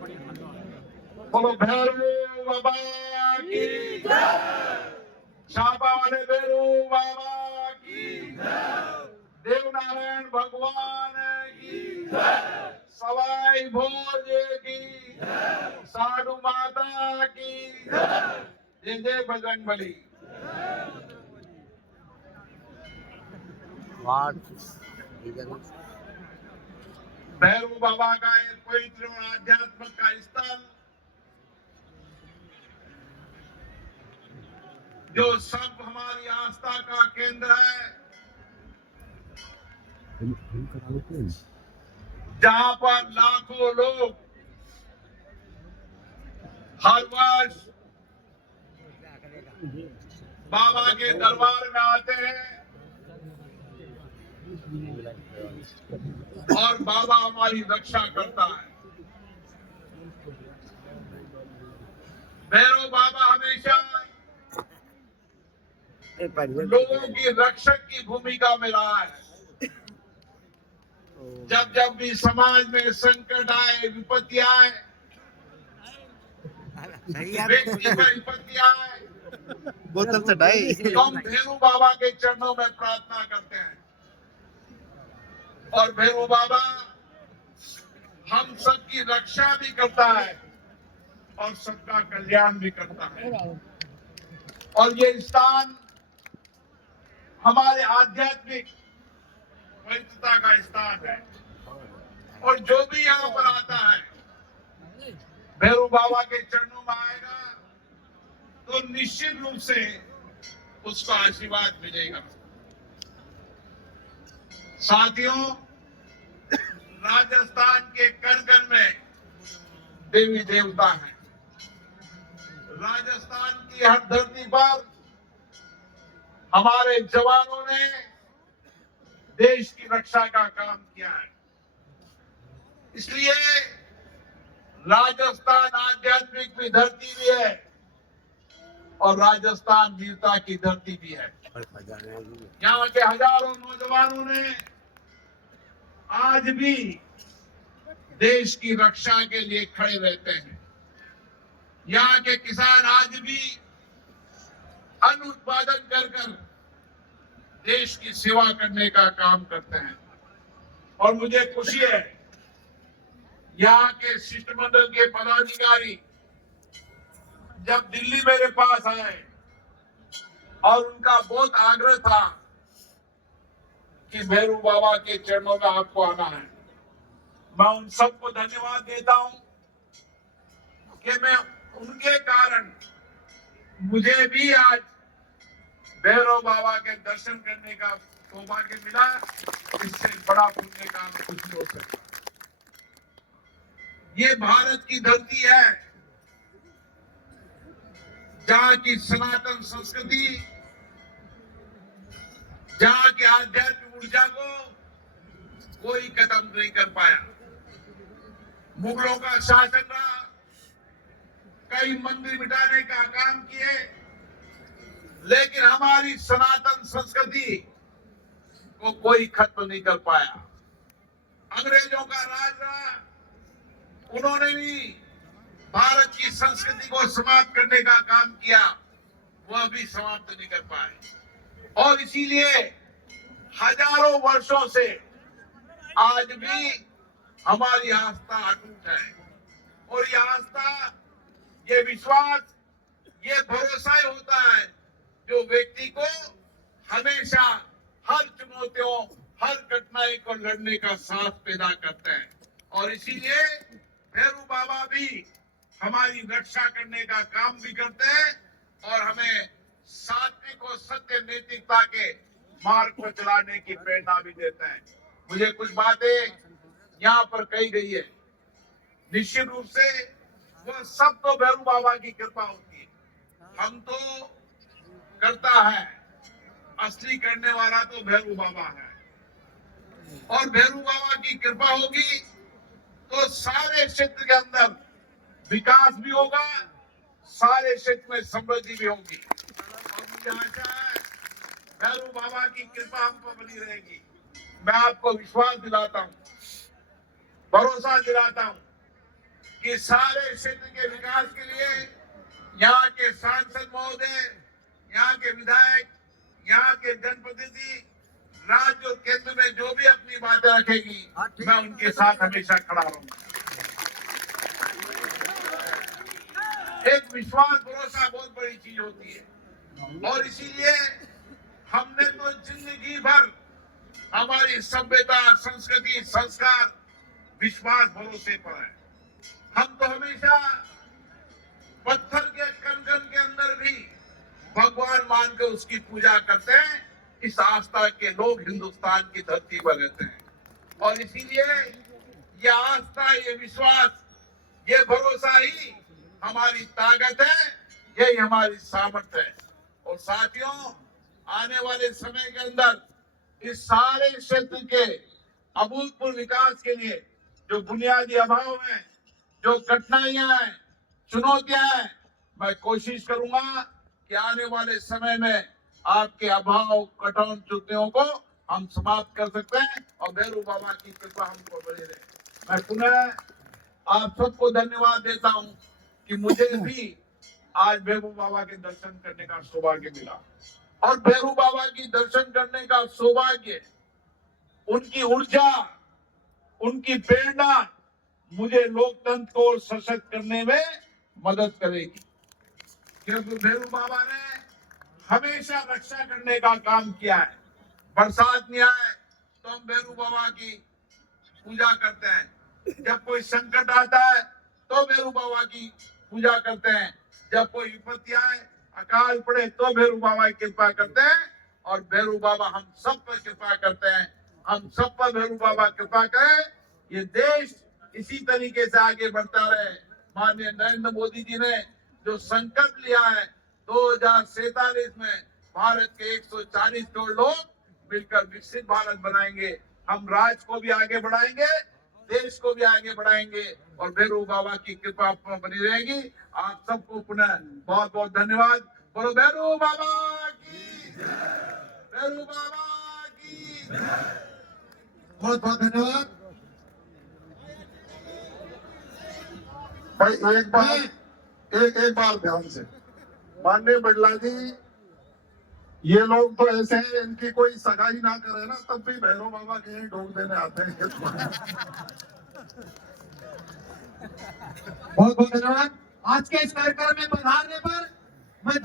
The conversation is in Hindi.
बोलो भैरव बाबा की जय। शाबा वाले भैरव बाबा की जय। देवनारायण भगवान की जय। सवाई भोज की जय। साधु माता की जय। जय जय बजरंग बली। भैरव बाबा का एक पवित्र और आध्यात्मिक का स्थल जो सब हमारी आस्था का केंद्र है, जहां पर लाखों लोग हर वर्ष बाबा के दरबार में आते हैं और बाबा हमारी रक्षा करता है। भैरव बाबा हमेशा लोगों की रक्षक की भूमिका में रहा है। जब जब भी समाज में संकट आए, विपत्ति आए, व्यक्ति पर विपत्ति आए, बोतल चढ़ाई तो हम भैरव बाबा के चरणों में प्रार्थना करते हैं और भैरव बाबा हम सबकी रक्षा भी करता है और सबका कल्याण भी करता है। और ये स्थान हमारे आध्यात्मिक पवित्रता का स्थान है और जो भी यहाँ पर आता है भैरव बाबा के चरणों में आएगा तो निश्चित रूप से उसको आशीर्वाद मिलेगा। साथियों, राजस्थान के करगन में देवी देवता हैं। राजस्थान की हर धरती पर हमारे जवानों ने देश की रक्षा का काम किया है। इसलिए राजस्थान आध्यात्मिक भी धरती भी है और राजस्थान वीरता की धरती भी है। यहाँ के हजारों नौजवानों ने आज भी देश की रक्षा के लिए खड़े रहते हैं। यहाँ के किसान आज भी अन्न उत्पादन कर कर देश की सेवा करने का काम करते हैं और मुझे खुशी है यहाँ के शिष्टमंडल के पदाधिकारी जब दिल्ली मेरे पास आए और उनका बहुत आग्रह था कि भैरव बाबा के चरणों में आपको आना है, मैं उन सबको धन्यवाद देता हूं कि मैं उनके कारण मुझे भी आज भैरव बाबा के दर्शन करने का सौभाग्य मिला। इससे बड़ा पुण्य काम कुछ नहीं हो सकता। ये भारत की धरती है जहाँ की सनातन संस्कृति, जहाँ की आध्यात्मिक ऊर्जा को कोई खत्म नहीं कर पाया। मुगलों का शासन रहा, कई मंदिर मिटाने का काम किए, लेकिन हमारी सनातन संस्कृति को कोई खत्म नहीं कर पाया। अंग्रेजों का राज रहा, उन्होंने भी भारत की संस्कृति को समाप्त करने का काम किया, वह भी समाप्त नहीं कर पाए। और इसीलिए हजारों वर्षों से आज भी हमारी आस्था अटूट है और ये आस्था, ये विश्वास, ये भरोसा ही होता है जो व्यक्ति को हमेशा हर चुनौतियों, हर कठिनाई को लड़ने का साथ पैदा करते हैं। और इसीलिए भैरव बाबा भी हमारी रक्षा करने का काम भी करते हैं और हमें सात्विक और सत्य नैतिकता के मार्ग को चलाने की प्रेरणा भी देते हैं। मुझे कुछ बातें यहाँ पर कही गई है, निश्चित रूप से वह सब तो भैरव बाबा की कृपा होती है। हम तो करता है, असली करने वाला तो भैरव बाबा है। और भैरव बाबा की कृपा होगी तो सारे क्षेत्र के अंदर विकास भी होगा, सारे क्षेत्र में समृद्धि भी होगी। और मुझे आशा है भैरव बाबा की कृपा हम पर बनी रहेगी। मैं आपको विश्वास दिलाता हूँ, भरोसा दिलाता हूँ कि सारे क्षेत्र के विकास के लिए यहाँ के सांसद महोदय, यहाँ के विधायक, यहाँ के जनप्रतिनिधि राज्य और केंद्र में जो भी अपनी बातें रखेगी, मैं उनके साथ हमेशा खड़ा रहूंगा। एक विश्वास भरोसा बहुत बड़ी चीज होती है और इसीलिए हमने तो जिंदगी भर हमारी सभ्यता, संस्कृति, संस्कार विश्वास भरोसे पर है। हम तो हमेशा पत्थर के कण कण के अंदर भी भगवान मान के उसकी पूजा करते हैं। इस आस्था के लोग हिंदुस्तान की धरती पर रहते हैं और इसीलिए ये आस्था, ये विश्वास, ये भरोसा ही हमारी ताकत है, यही हमारी सामर्थ्य है। और साथियों, आने वाले समय के अंदर इस सारे क्षेत्र के अभूतपूर्व विकास के लिए जो बुनियादी अभाव है, जो कठिनाइयां हैं, चुनौतियां हैं, मैं कोशिश करूंगा कि आने वाले समय में आपके अभाव, कठिनाइयों को हम समाप्त कर सकते हैं और भैरू बाबा की कृपा हमको बनी रहे। मैं पुनः आप सबको धन्यवाद देता हूं कि मुझे भी आज भैरू बाबा के दर्शन करने का सौभाग्य मिला और भैरू बाबा की दर्शन करने का सौभाग्य, उनकी ऊर्जा, उनकी प्रेरणा मुझे लोकतंत्र को सशक्त करने में मदद करेगी, क्योंकि भैरू बाबा ने हमेशा रक्षा करने का काम किया है। बरसात नहीं आए तो हम भैरू बाबा की पूजा करते हैं, जब कोई संकट आता है तो भैरू बाबा की पूजा करते हैं, जब कोई विपत्ति आए, अकाल पड़े तो भैरू बाबा की कृपा करते हैं और भैरू बाबा हम सब पर कृपा करते हैं। हम सब पर भैरू बाबा कृपा करें, ये देश इसी तरीके से आगे बढ़ता रहे। माननीय नरेंद्र मोदी जी ने जो संकल्प लिया है 2047 में भारत के 140 करोड़ लोग मिलकर विकसित भारत बनाएंगे। हम राज्य को भी आगे बढ़ाएंगे, देश को भी आगे बढ़ाएंगे और भैरू बाबा की कृपा बनी रहेगी। आप सबको पुनः बहुत बहुत धन्यवाद। बोलो भैरू बाबा की जय, भैरू बाबा की जय। बहुत बहुत धन्यवाद भाई। एक बार ध्यान से, माननीय बिरला जी, ये लोग तो ऐसे हैं, इनकी कोई सगाई ना करे ना तब भी भैरव बाबा के यहाँ ढोक देने आते हैं। बहुत बहुत धन्यवाद। आज के इस कार्यक्रम में पधारने पर मैं